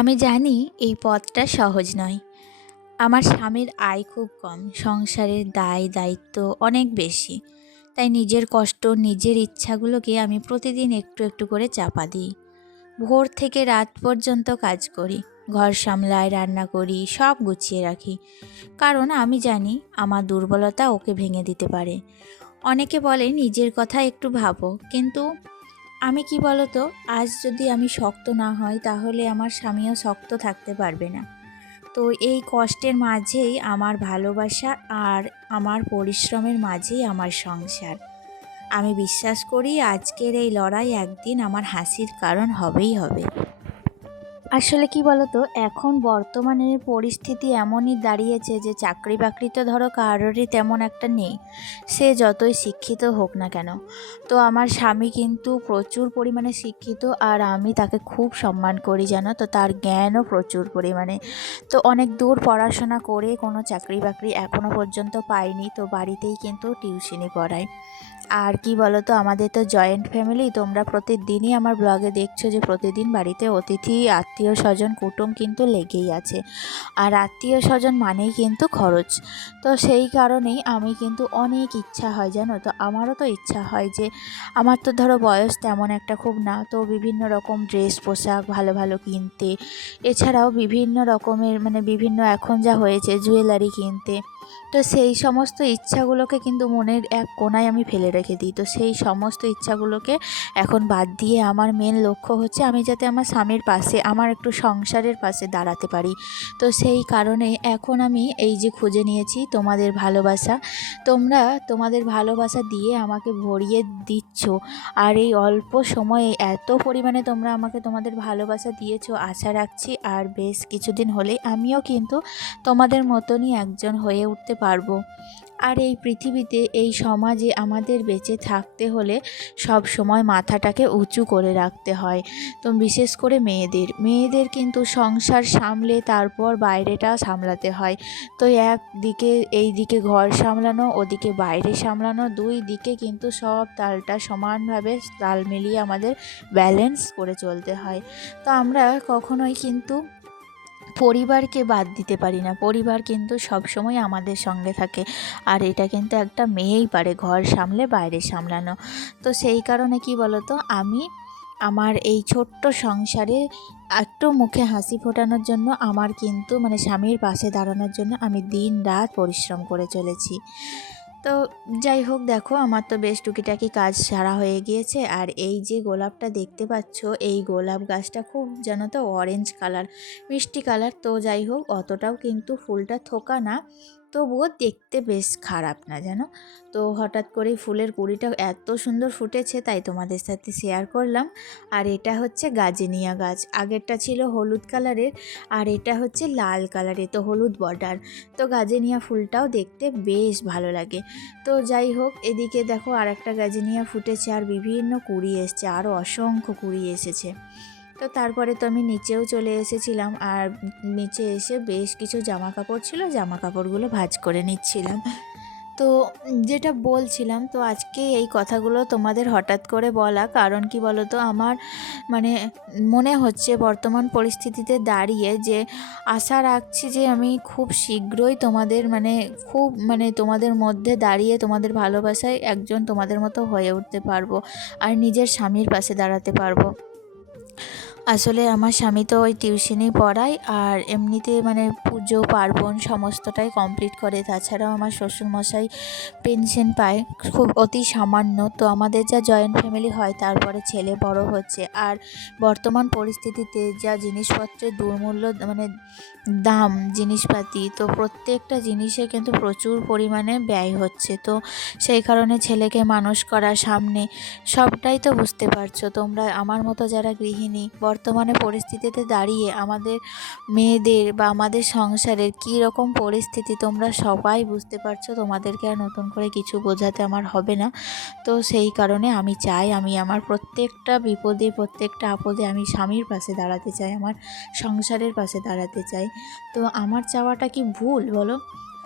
আমি জানি এই পথটা সহজ নয়। আমার স্বামীর আয় খুব কম, সংসারের দায় দায়িত্ব অনেক বেশি। তাই নিজের কষ্ট, নিজের ইচ্ছাগুলোকে আমি প্রতিদিন একটু একটু করে চাপা দিই। ভোর থেকে রাত পর্যন্ত কাজ করি, ঘর সামলাই, রান্না করি, সব গুছিয়ে রাখি। কারণ আমি জানি আমার দুর্বলতা ওকে ভেঙে দিতে পারে। অনেকে বলে নিজের কথা একটু ভাবো, কিন্তু আমি কি বলতো, আজ যদি আমি শক্ত না হই তাহলে আমার স্বামীও শক্ত থাকতে পারবে না। তো এই কষ্টের মাঝেই আমার ভালোবাসা আর আমার পরিশ্রমের মাঝেই আমার সংসার। আমি বিশ্বাস করি আজকের এই লড়াই একদিন আমার হাসির কারণ হবেই হবে। আসলে কি বলতো, এখন বর্তমানে পরিস্থিতি এমনই দাঁড়িয়েছে যে চাকরি বাকরি তো ধরো কারোরই তেমন একটা নেই, সে যতই শিক্ষিত হোক না কেন। তো আমার স্বামী কিন্তু প্রচুর পরিমাণে শিক্ষিত, আর আমি তাকে খুব সম্মান করি, জানো তো, তার জ্ঞানও প্রচুর পরিমাণে। তো অনেক দূর পড়াশোনা করে কোনো চাকরি বাকরি এখনও পর্যন্ত পাইনি, তো বাড়িতেই কিন্তু টিউশনি পড়ায়। আর কি বলো তো, আমাদের তো জয়েন্ট ফ্যামিলি, তোমরা প্রতিদিনই আমার ব্লগে দেখছো যে প্রতিদিন বাড়িতে অতিথি, আত্মীয় স্বজন, কুটুম কিন্তু লেগেই আছে। আর আত্মীয় স্বজন মানেই কিন্তু খরচ। তো সেই কারণেই আমি কিন্তু অনেক ইচ্ছা হয়, জানো তো, আমারও তো ইচ্ছা হয় যে আমার তো ধরো বয়স তেমন একটা খুব না, তো বিভিন্ন রকম ড্রেস পোশাক ভালো ভালো কিনতে, এছাড়াও বিভিন্ন রকমের বিভিন্ন এখন যা হয়েছে জুয়েলারি কিনতে। তো সেই সমস্ত ইচ্ছাগুলোকে কিন্তু মনের এক কোণায় আমি ফেলে রেখে দিই। তো সেই সমস্ত ইচ্ছাগুলোকে এখন বাদ দিয়ে আমার মেন লক্ষ্য হচ্ছে আমি যাতে আমার স্বামীর পাশে, আমার একটু সংসারের পাশে দাঁড়াতে পারি। তো সেই কারণে এখন আমি এই যে খুঁজে নিয়েছি তোমাদের ভালোবাসা। তোমরা তোমাদের ভালোবাসা দিয়ে আমাকে ভরিয়ে দিচ্ছ, আর এই অল্প সময়ে এত পরিমাণে তোমরা আমাকে তোমাদের ভালোবাসা দিয়েছো, আশা রাখছি আর বেশ কিছুদিন হলেই আমিও কিন্তু তোমাদের মতনই একজন হয়ে উঠতে পারবো। আর এই পৃথিবীতে, এই সমাজে আমাদের বেঁচে থাকতে হলে সব সময় মাথাটাকে উঁচু করে রাখতে হয়। তো বিশেষ করে মেয়েদের কিন্তু সংসার সামলে তারপর বাইরেটা সামলাতে হয়। তো একদিকে, এই দিকে ঘর সামলানো, ওদিকে বাইরে সামলানো, দুই দিকে কিন্তু সব তালটা সমানভাবে তাল মিলিয়ে আমাদের ব্যালেন্স করে চলতে হয়। তো আমরা কখনোই কিন্তু পরিবারকে বাদ দিতে পারি না। পরিবার কিন্তু সবসময় আমাদের সঙ্গে থাকে, আর এটা কিন্তু একটা মেয়েই পারে ঘর সামলে বাইরে সামলানো। তো সেই কারণে কি বলতো, আমি আমার এই ছোট্ট সংসারে একটু মুখে হাসি ফোটানোর জন্য, আমার কিন্তু স্বামীর পাশে দাঁড়ানোর জন্য আমি দিন রাত পরিশ্রম করে চলেছি। তো যাই হোক, দেখো আমার তো বেশ টুকিটাকি কাজ সারা হয়ে গিয়েছে। আর এই যে গোলাপটা দেখতে পাচ্ছ, এই গোলাপ গাছটা খুব যেন তো অরেঞ্জ কালার, মিষ্টি কালার। তো যাই হোক, অতটাও কিন্তু ফুলটা থোকা না, তবুও দেখতে বেশ খারাপ না, জানো। তো হঠাৎ করেই ফুলের কুঁড়িটা এত সুন্দর ফুটেছে, তাই তোমাদের সাথে শেয়ার করলাম। আর এটা হচ্ছে গাজেনিয়া গাছ, আগেরটা ছিল হলুদ কালারের, আর এটা হচ্ছে লাল কালারের, তো হলুদ বর্ডার। তো গাজেনিয়া ফুলটাও দেখতে বেশ ভালো লাগে। তো যাই হোক, এদিকে দেখো আর একটা গাজেনিয়া ফুটেছে, আর বিভিন্ন কুঁড়ি এসছে, আরও অসংখ্য কুঁড়ি এসেছে। তো তারপরে তো আমি নিচেও চলে এসেছিলাম, আর নিচে এসে বেশ কিছু জামা কাপড় ছিল, জামা কাপড়গুলো ভাঁজ করে নিচ্ছিলাম। তো যেটা বলছিলাম, তো আজকে এই কথাগুলো তোমাদের হঠাৎ করে বলা কারণ কি বলো তো, আমার মানে মনে হচ্ছে বর্তমান পরিস্থিতিতে দাঁড়িয়ে যে আশা রাখছি যে আমি খুব শীঘ্রই তোমাদের খুব তোমাদের মধ্যে দাঁড়িয়ে তোমাদের ভালোবাসায় একজন তোমাদের মতো হয়ে উঠতে পারবো, আর নিজের স্বামীর পাশে দাঁড়াতে পারবো। আসলে আমার স্বামী তো ওই টিউশনি পড়ায়, আর এমনিতে পুজো পার্বণ সমস্তটাই কমপ্লিট করে। তাছাড়াও আমার শ্বশুরমশাই পেনশন পায়, খুব অতি সামান্য। তো আমাদের যা জয়েন্ট ফ্যামিলি হয়, তারপরে ছেলে বড় হচ্ছে, আর বর্তমান পরিস্থিতিতে যা জিনিসপত্রের দুর্মূল্য দাম, জিনিসপাতি, তো প্রত্যেকটা জিনিসে কিন্তু প্রচুর পরিমাণে ব্যয় হচ্ছে। তো সেই কারণে ছেলেকে মানুষ করা, সামনে সবটাই তো বুঝতে পারছো তোমরা, আমার মতো যারা গৃহিণী বর্তমানে পরিস্থিতিতে দাঁড়িয়ে আমাদের মেয়েদের বা আমাদের সংসারের কী রকম পরিস্থিতি তোমরা সবাই বুঝতে পারছো। তোমাদেরকে আর নতুন করে কিছু বোঝাতে আমার হবে না। তো সেই কারণে আমি চাই, আমি আমার প্রত্যেকটা বিপদে, প্রত্যেকটা আপদে আমি স্বামীর পাশে দাঁড়াতে চাই, আমার সংসারের পাশে দাঁড়াতে চাই। তো আমার চাওয়াটা কি ভুল বলো?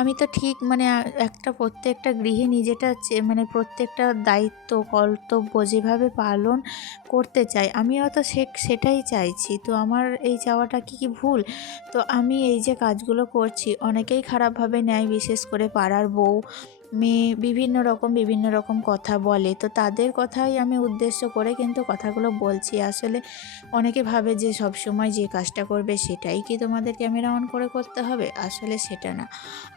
আমি তো ঠিক মানে একটা প্রত্যেকটা গৃহিণী যেটা মানে প্রত্যেকটা দায়িত্ব কর্তব্য যেভাবে পালন করতে চাই, আমিও তো সেটাই চাইছি। তো আমার এই চাওয়াটা কি ভুল? তো আমি এই যে কাজগুলো করছি অনেকেই খারাপভাবে নেয়, বিশেষ করে পাড়ার বউ মেয়ে বিভিন্ন রকম কথা বলে। তো তাদের কথাই আমি উদ্দেশ্য করে কিন্তু কথাগুলো বলছি। আসলে অনেকে ভাবে যে সবসময় যে কাজটা করবে সেটাই কি তোমাদের ক্যামেরা অন করে করতে হবে? আসলে সেটা না।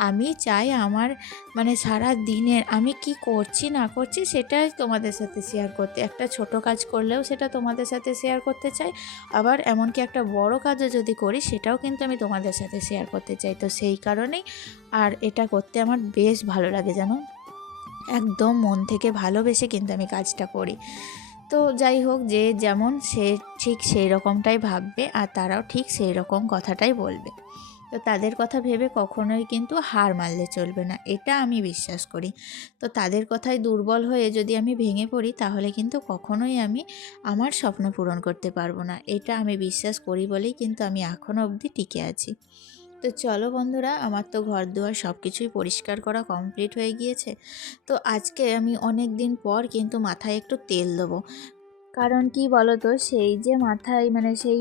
আমি চাই আমার মানে সারা দিনের আমি কি করছি না করছি সেটাই তোমাদের সাথে শেয়ার করতে। একটা ছোট কাজ করলেও সেটা তোমাদের সাথে শেয়ার করতে চাই। আবার এমনকি একটা বড় কাজও যদি করি সেটাও কিন্তু আমি তোমাদের সাথে শেয়ার করতে চাই। তো সেই কারণেই আর এটা করতে আমার বেশ ভালো লাগে জানো। একদম মন থেকে ভালোবেসে কিন্তু আমি কাজটা করি। তো যাই হোক, যে যেমন সে ঠিক সেই রকমটাই ভাববে আর তারাও ঠিক সেই রকম কথাটাই বলবে। তো তাদের কথা ভেবে কখনোই কিন্তু হার মানলে চলবে না, এটা আমি বিশ্বাস করি। তো তাদের কথায় দুর্বল হয়ে যদি আমি ভেঙে পড়ি তাহলে কিন্তু কখনোই আমি আমার স্বপ্ন পূরণ করতে পারবো না। এটা আমি বিশ্বাস করি বলেই কিন্তু আমি এখনও অবধি টিকে আছি। তো চলো বন্ধুরা, আমার তো ঘর দুয়ার সব কিছুই পরিষ্কার করা কমপ্লিট হয়ে গিয়েছে। তো আজকে আমি অনেক দিন পর কিন্তু মাথায় একটু তেল দেবো। কারণ কি বলো তো, সেই যে মাথায় মানে সেই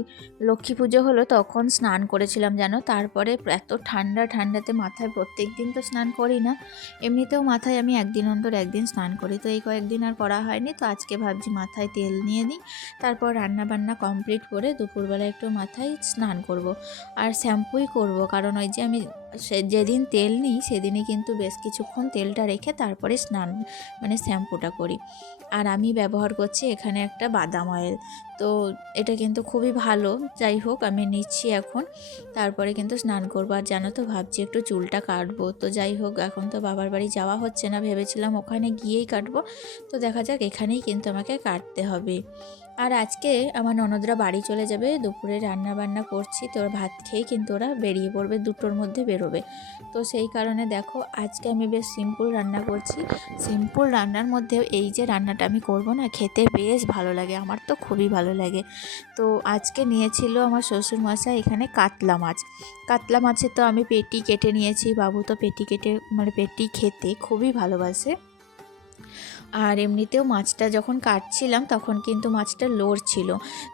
লক্ষ্মী পুজো হলো তখন স্নান করেছিলাম জানো। তারপরে এত ঠান্ডাতে মাথায় প্রত্যেক দিন তো স্নান করি না, এমনিতেও মাথায় আমি একদিন অন্তর একদিন স্নান করি। তো এই কয়েকদিন আর করা হয়নি। তো আজকে ভাবছি মাথায় তেল নিয়ে নিই, তারপর রান্না বান্না কমপ্লিট করে দুপুরবেলা একটু মাথায় স্নান করব। আর শ্যাম্পুই করব, কারণ ওই যে আমি যেদিন তেল নিই সেদিনই কিন্তু বেশ কিছুক্ষণ তেলটা রেখে তারপরে স্নান মানে শ্যাম্পুটা করি। আর আমি ব্যবহার করছি এখানে একটা বাদাম অয়েল। তো এটা কিন্তু খুবই ভালো। যাই হোক, আমি নিচ্ছি এখন, তারপরে কিন্তু স্নান করবো। আর জানো তো, ভাবছি একটু চুলটা কাটবো। তো যাই হোক, এখন তো বাবার বাড়ি যাওয়া হচ্ছে না, ভেবেছিলাম ওখানে গিয়েই কাটবো। তো দেখা যাক, এখানেই কিন্তু আমাকে কাটতে হবে। আর আজকে আমার ননদরা বাড়ি চলে যাবে, দুপুরে রান্না বান্না করছি। তো ওরা ভাত খেয়েই কিন্তু ওরা বেরিয়ে পড়বে, 2টোর মধ্যে বেরোবে। তো সেই কারণে দেখো আজকে আমি বেশ সিম্পল রান্না করছি। সিম্পল রান্নার মধ্যেও এই যে রান্নাটা আমি করব না, খেতে বেশ ভালো লাগে, আমার তো খুবই ভালো লাগে। তো আজকে নিয়েছিল আমার শ্বশুরমশাই এখানে কাতলা মাছ। কাতলা মাছের তো আমি পেটি কেটে নিয়েছি, বাবু তো পেটি কেটে মানে পেটি খেতে খুবই ভালোবাসে। আর এমনিতেও মাছটা যখন কাটছিলাম তখন কিন্তু মাছটা লড়ছিল।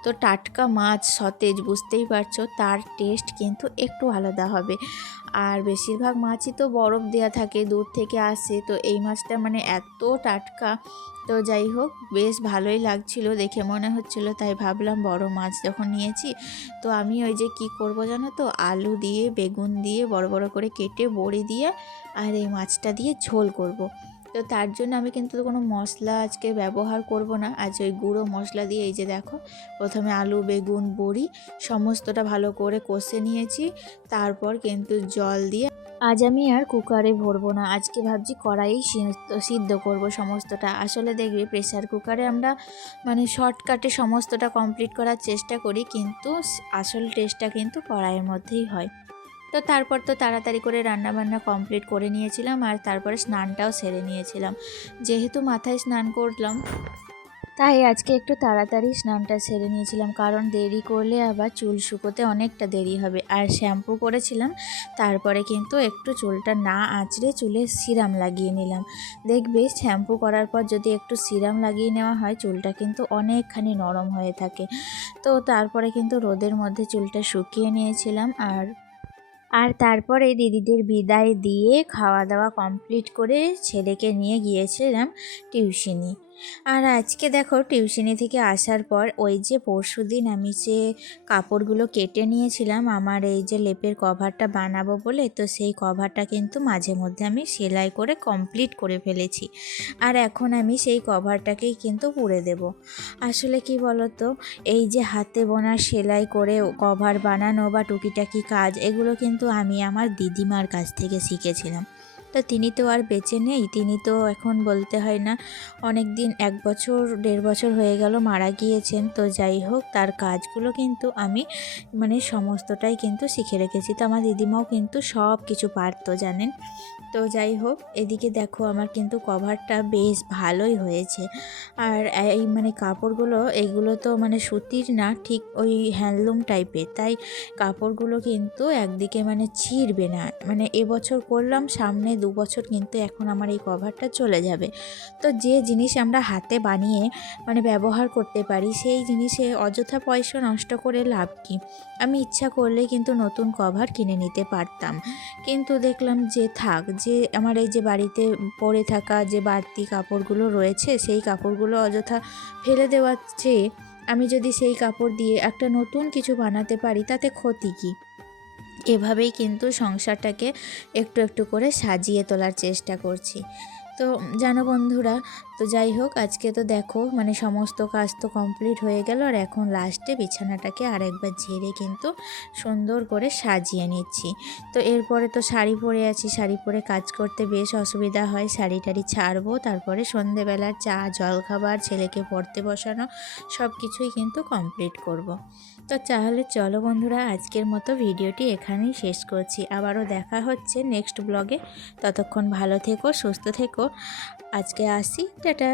তো টাটকা মাছ সতেজ, বুঝতেই পারছো তার টেস্ট কিন্তু একটু আলাদা হবে। আর বেশিরভাগ মাছই তো বরফ দেওয়া থাকে, দূর থেকে আসে। তো এই মাছটা মানে এত টাটকা। তো যাই হোক, বেশ ভালোই লাগছিল, দেখে মনে হচ্ছিল, তাই ভাবলাম বড় মাছ যখন নিয়েছি তো আমি ওই যে কি করব জানো তো, আলু দিয়ে বেগুন দিয়ে বড় বড় করে কেটে বড়ি দিয়ে আর এই মাছটা দিয়ে ঝোল করব। তো তার জন্য আমি কিন্তু কোনো মশলা আজকে ব্যবহার করব না, আজ ওই গুঁড়ো মশলা দিয়ে এই যে দেখো, প্রথমে আলু বেগুন বড়ি সমস্তটা ভালো করে কষে নিয়েছি। তারপর কিন্তু জল দিয়ে আজ আমি আর কুকারে ভরবো না, আজকে ভাবছি কড়াই সিদ্ধ করব সমস্তটা। আসলে দেখবে প্রেসার কুকারে আমরা মানে শর্টকাটে সমস্তটা কমপ্লিট করার চেষ্টা করি, কিন্তু আসল টেস্টটা কিন্তু কড়াইয়ের মধ্যেই হয়। তো তারপর তো তাড়াতাড়ি করে রান্নাবান্না কমপ্লিট করে নিয়েছিলাম, আর তারপরে স্নানটাও সেরে নিয়েছিলাম। যেহেতু মাথায় স্নান করলাম তাই আজকে একটু তাড়াতাড়ি স্নানটা সেরে নিয়েছিলাম, কারণ দেরি করলে আবার চুল শুকোতে অনেকটা দেরি হবে। আর শ্যাম্পু করেছিলাম, তারপরে কিন্তু একটু চুলটা না আঁচড়ে চুলে সিরাম লাগিয়ে নিলাম। দেখবে শ্যাম্পু করার পর যদি একটু সিরাম লাগিয়ে নেওয়া হয় চুলটা কিন্তু অনেকখানি নরম হয়ে থাকে। তো তারপরে কিন্তু রোদের মধ্যে চুলটা শুকিয়ে নিয়েছিলাম। আর তারপরে দিদিদের বিদায় দিয়ে খাওয়া দাওয়া কমপ্লিট করে ছেলেকে নিয়ে গিয়েছিলাম টিউশনি। আর আজকে দেখো টিউশনি থেকে আসার পর ওই যে পরশুদিন আমি যে কাপড়গুলো কেটে নিয়েছিলাম আমার এই যে লেপের কভারটা বানাবো বলে, তো সেই কভারটা কিন্তু মাঝে মধ্যে আমি সেলাই করে কমপ্লিট করে ফেলেছি। আর এখন আমি সেই কভারটাকেই কিন্তু পুড়ে দেব। আসলে কি বলতো, এই যে হাতে বোনা সেলাই করে কভার বানানো বা টুকিটাকি কাজ, এগুলো কিন্তু আমি আমার দিদিমার কাছ থেকে শিখেছিলাম। তো তিনি তো আর বেঁচে নেই, তিনি তো এখন বলতে হয় না অনেক দিন 1 বছর 1.5 বছর হয়ে গেল মারা গিয়েছেন। তো যাই হোক, তার কাজগুলো কিন্তু আমি মানে সমস্তটাই কিন্তু শিখে রেখেছি। তো আমার দিদিমাও কিন্তু সব কিছু পারতো জানেন। তো যাই হোক, এদিকে দেখো আমার কিন্তু কভারটা বেশ ভালোই হয়েছে। আর এই মানে কাপড়গুলো এইগুলো তো মানে সুতির না, ঠিক ওই হ্যান্ডলুম টাইপের, তাই কাপড়গুলো কিন্তু একদিকে মানে ছিঁড়বে না। মানে এবছর করলাম, সামনে 2 বছর কিন্তু এখন আমার এই কভারটা চলে যাবে। তো যে জিনিস আমরা হাতে বানিয়ে মানে ব্যবহার করতে পারি, সেই জিনিসে অযথা পয়সা নষ্ট করে লাভ কী? আমি ইচ্ছা করলে কিন্তু নতুন কভার কিনে নিতে পারতাম, কিন্তু দেখলাম যে থাক, যে আমার এই যে বাড়িতে পরে থাকা যে বাড়তি কাপড়গুলো রয়েছে, সেই কাপড়গুলো অযথা ফেলে দেওয়ার চেয়ে আমি যদি সেই কাপড় দিয়ে একটা নতুন কিছু বানাতে পারি, তাতে ক্ষতি কী? এভাবেই কিন্তু সংসারটাকে একটু একটু করে সাজিয়ে তোলার চেষ্টা করছি। তো জানো বন্ধুরা, তো যাই হোক, আজকে তো দেখো মানে সমস্ত কাজ তো কমপ্লিট হয়ে গেল, আর এখন লাস্টে বিছানাটাকে আরেকবার ঝেড়ে কিন্তু সুন্দর করে সাজিয়ে নিচ্ছি। তো এরপরে তো শাড়ি পরে আছি, শাড়ি পরে কাজ করতে বেশ অসুবিধা হয়। শাড়ি টাড়ি ছাড়বো, তারপরে সন্ধেবেলার চা জলখাবার, ছেলেকে পড়তে বসানো, সব কিছুই কিন্তু কমপ্লিট করব। তো তাহলে চলো বন্ধুরা, আজকের মতো ভিডিওটি এখানেই শেষ করছি। আবারও দেখা হচ্ছে নেক্সট ব্লগে। ততক্ষণ ভালো থেকো, সুস্থ থেকো। আজকে আসি, টাটা।